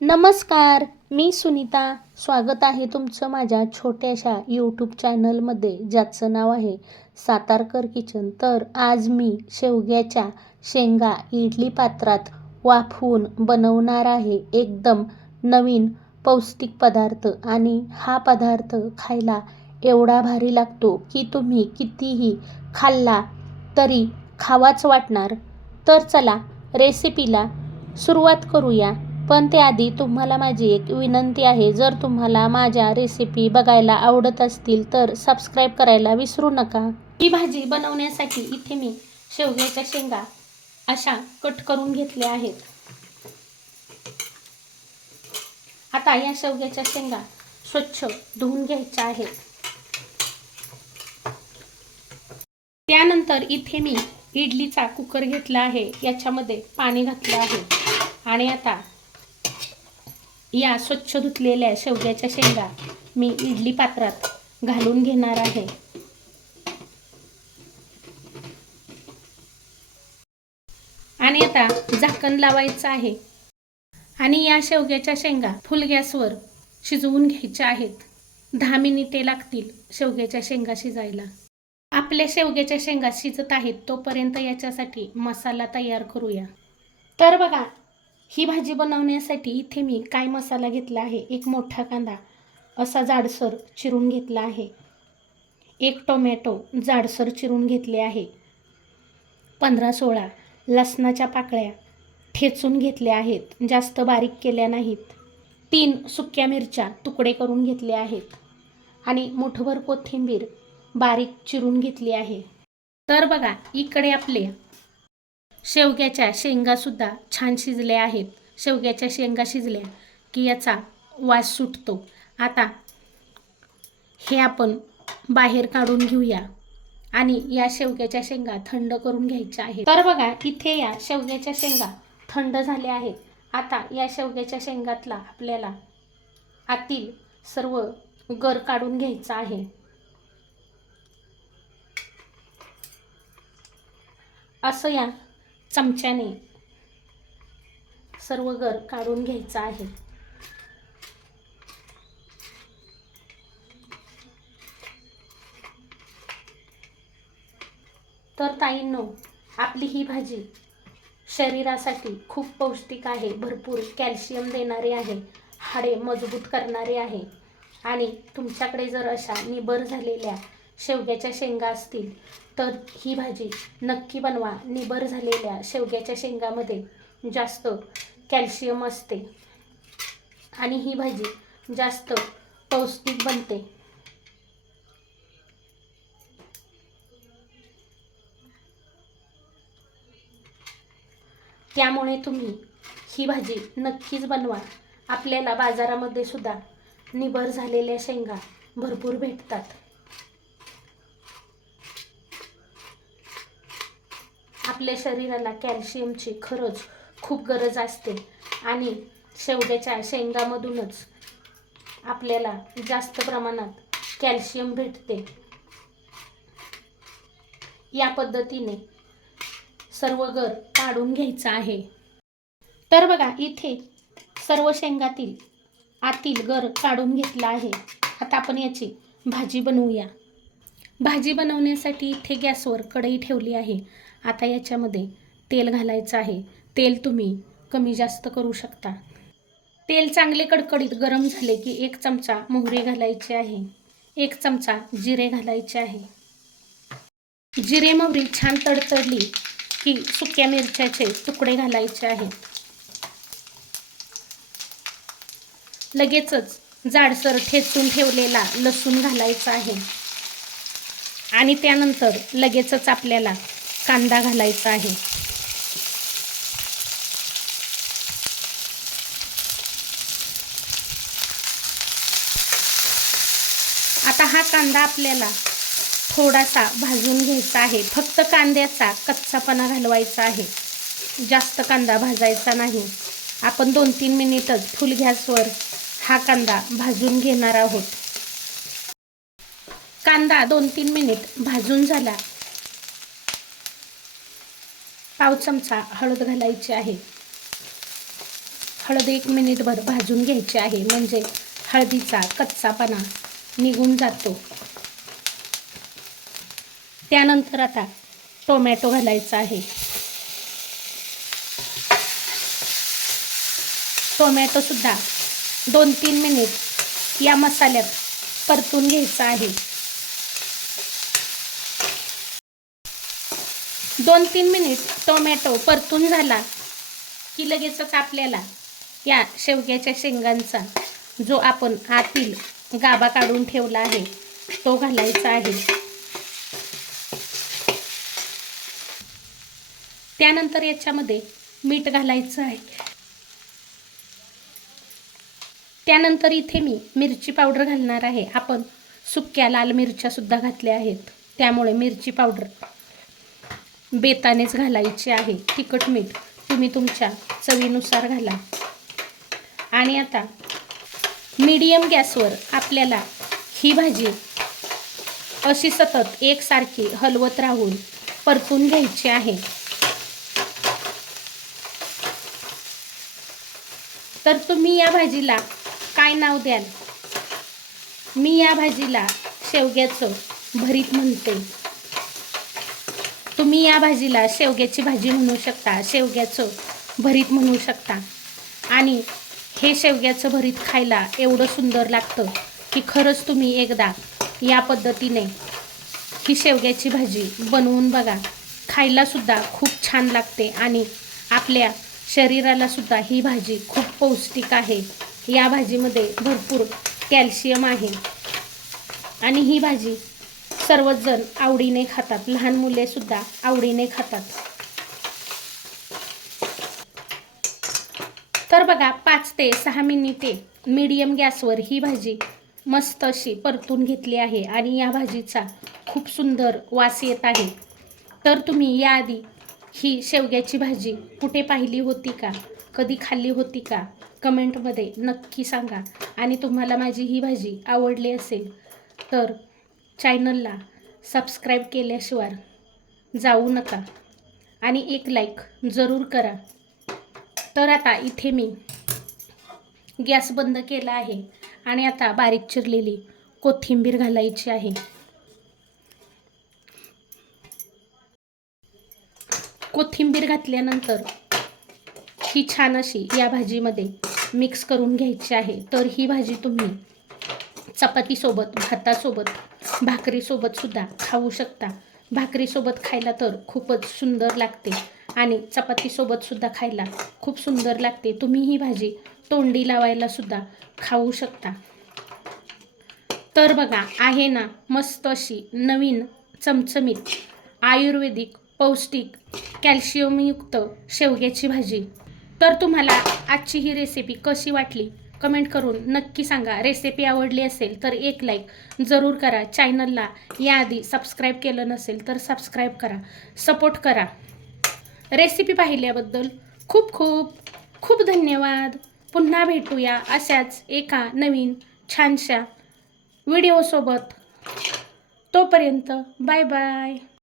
नमस्कार मी सुनीता. स्वागत आहे तुमचं माझ्या छोट्याशा यूट्यूब चॅनलमध्ये ज्याचं नाव आहे सातारकर किचन. तर आज मी शेवग्याच्या शेंगा इडली पात्रात वाफवून बनवणार आहे. एकदम नवीन पौष्टिक पदार्थ आणि हा पदार्थ खायला एवढा भारी लागतो की तुम्ही कितीही खाल्ला तरी खावाच वाटणार. तर चला रेसिपीला सुरुवात करूया. पण त्याआधी तुम्हाला माझी एक विनंती आहे. जर तुम्हाला माझ्या रेसिपी बघायला आवडत असतील तर सबस्क्राईब करायला विसरू नका. ही भाजी बनवण्यासाठी इथे मी शेवग्याच्या शेंगा अशा कट करून घेतल्या आहेत. आता या शेवग्याच्या शेंगा स्वच्छ धुवून घ्यायच्या आहेत. त्यानंतर इथे मी इडलीचा कुकर घेतला आहे. याच्यामध्ये पाणी घातलं आहे. आणि आता या स्वच्छ धुतलेल्या शेवग्याच्या शेंगा मी इडली पात्रात घालून घेणार आहे. आणि आता झाकण लावायचं आहे. आणि या शेवग्याच्या शेंगा फुल गॅसवर शिजवून घ्यायच्या आहेत. दहा मिनिटे लागतील शेवग्याच्या शेंगा शिजायला. आपल्या शेवग्याच्या शेंगा शिजत आहेत तोपर्यंत याच्यासाठी मसाला तयार करूया. तर बघा ही भाजी बनवण्यासाठी इथे मी काय मसाला घेतला आहे? एक मोठा कांदा असा जाडसर चिरून घेतला आहे. एक टोमॅटो जाडसर चिरून घेतले आहे. पंधरा सोळा लसणाच्या पाकळ्या ठेचून घेतल्या आहेत. जास्त बारीक केल्या नाहीत. तीन सुक्या मिरच्या तुकडे करून घेतले आहेत. आणि मुठभर कोथिंबीर बारीक चिरून घेतली आहे. तर बघा इकडे आपले शेवग्याच्या शेंगासुद्धा छान शिजल्या आहेत. शेवग्याच्या शेंगा शिजल्या की याचा वास सुटतो. आता हे आपण बाहेर काढून घेऊया आणि या शेवग्याच्या शेंगा थंड करून घ्यायच्या आहेत. तर बघा इथे या शेवग्याच्या शेंगा थंड झाल्या आहेत. आता या शेवग्याच्या शेंगातला आपल्याला आतील सर्व गर काढून घ्यायचा आहे. असं या चमच्याने सर्व गर काढून घ्यायचं आहे. तर ताईंनो आपली ही भाजी शरीरासाठी खूप पौष्टिक आहे भरपूर कॅल्शियम देणारी आहे हाडे मजबूत करणारे आहे. आणि तुमच्याकडे जर अशा निबर झालेल्या शेवग्याच्या शेंगा असतील तर ही भाजी नक्की बनवा. निबर झालेल्या शेवग्याच्या शेंगामध्ये जास्त कॅल्शियम असते. आणि ही भाजी जास्त पौष्टिक बनते. त्यामुळे तुम्ही ही भाजी नक्कीच बनवा. आपल्याला बाजारामध्ये सुद्धा निबर झालेल्या शेंगा भरपूर भेटतात. आपल्या शरीराला कॅल्शियमची खरंच खूप गरज असते. आणि शेवग्याच्या शेंगामधूनच आपल्याला जास्त प्रमाणात कॅल्शियम भेटते. या पद्धतीने सर्व गर काढून घ्यायचं आहे. तर बघा इथे सर्व शेंगातील आतील गर काढून घेतला आहे. आता आपण याची भाजी बनवूया. भाजी बनवण्यासाठी इथे गॅसवर कढई ठेवली आहे. आता याच्यामध्ये तेल घालायचं आहे. तेल तुम्ही कमी जास्त करू शकता. तेल चांगले कडकडीत गरम झाले की एक चमचा मोहरे घालायची आहे. एक चमचा जिरे घालायचे आहे. जिरे मोहरी छान तडतडली की सुक्या मिरच्याचे तुकडे घालायचे आहेत. लगेचच जाडसर ठेचून ठेवलेला लसूण घालायचा आहे. आणि त्यानंतर लगेचच आपल्याला कांदा घालायचा आहे. आता हा कांदा आपल्याला थोडासा भाजून घ्यायचा आहे. फक्त कांद्याचा कच्चापणा घालवायचा आहे. जास्त कांदा भाजायचा नाही. आपण दोन तीन मिनिटच फुल गॅसवर हा कांदा भाजून घेणार आहोत. कांदा दोन तीन मिनिट भाजून झाला पाव चमचा हळद घालायची आहे. हळद एक मिनिटभर भाजून घ्यायची आहे. म्हणजे हळदीचा कच्चापणा निघून जातो. त्यानंतर आता टोमॅटो घालायचा आहे. टोमॅटोसुद्धा दोन तीन मिनिट या मसाल्यात परतून घ्यायचा आहे. दोन तीन मिनिट टोमॅटो परतून झाला की लगेचच आपल्याला या शेवग्याच्या शेंगांचा जो आपण आतील गाबा काढून ठेवला आहे तो घालायचा आहे. त्यानंतर याच्यामध्ये मीठ घालायचं आहे. त्यानंतर इथे मी मिरची पावडर घालणार आहे. आपण सुक्या लाल मिरच्या सुद्धा घातल्या आहेत. त्यामुळे मिरची पावडर बेतानेच घालायची आहे. तिखट मीठ तुम्ही तुमच्या चवीनुसार घाला. आणि आता मीडियम गॅसवर आपल्याला ही भाजी अशी सतत एकसारखी हलवत राहून परतून घ्यायची आहे. तर तुम्ही या भाजीला काय नाव द्याल? मी या भाजीला शेवग्याचं भरीत म्हणते. तुम्ही या भाजीला शेवग्याची भाजी म्हणू शकता शेवग्याचं भरीत म्हणू शकता. आणि हे शेवग्याचं भरीत खायला एवढं सुंदर लागतं की खरंच तुम्ही एकदा या पद्धतीने ही शेवग्याची भाजी बनवून बघा. खायलासुद्धा खूप छान लागते आणि आपल्या शरीरालासुद्धा ही भाजी खूप पौष्टिक आहे. या भाजीमध्ये भरपूर कॅल्शियम आहे. आणि ही भाजी सर्वच जण आवडीने खातात. लहान मुले सुद्धा आवडीने खातात. तर बघा पाच ते सहा मिनिटे मीडियम गॅसवर ही भाजी मस्त अशी परतून घेतली आहे आणि या भाजीचा खूप सुंदर वास येत आहे. तर तुम्ही याआधी ही शेवग्याची भाजी कुठे पाहिली होती का? कधी खाल्ली होती का? कमेंटमध्ये नक्की सांगा. आणि तुम्हाला माझी ही भाजी आवडली असेल तर चॅनलला सबस्क्राईब केल्याशिवाय जाऊ नका आणि एक लाईक जरूर करा. तर आता इथे मी गॅस बंद केला आहे आणि आता बारीक चिरलेली कोथिंबीर घालायची आहे. कोथिंबीर घातल्यानंतर ही छान अशी या भाजीमध्ये मिक्स करून घ्यायची आहे. तर ही भाजी तुम्ही चपातीसोबत भातासोबत भाकरीसोबतसुद्धा खाऊ शकता. भाकरीसोबत खायला तर खूपच सुंदर लागते आणि चपातीसोबतसुद्धा खायला खूप सुंदर लागते. तुम्ही ही भाजी तोंडी लावायला सुद्धा खाऊ शकता. तर बघा आहे ना मस्त अशी नवीन चमचमीत आयुर्वेदिक पौष्टिक कॅल्शियमयुक्त शेवग्याची भाजी. तर तुम्हाला आजची ही रेसिपी कशी वाटली? कमेंट करून नक्की सांगा. रेसिपी आवडली असेल तर एक लाईक जरूर करा. चॅनलला याआधी सबस्क्राईब केलं नसेल तर सबस्क्राईब करा. सपोर्ट करा. रेसिपी पाहिल्याबद्दल खूप खूप खूप धन्यवाद. पुन्हा भेटूया अशाच एका नवीन छानशा व्हिडिओसोबत तोपर्यंत बाय बाय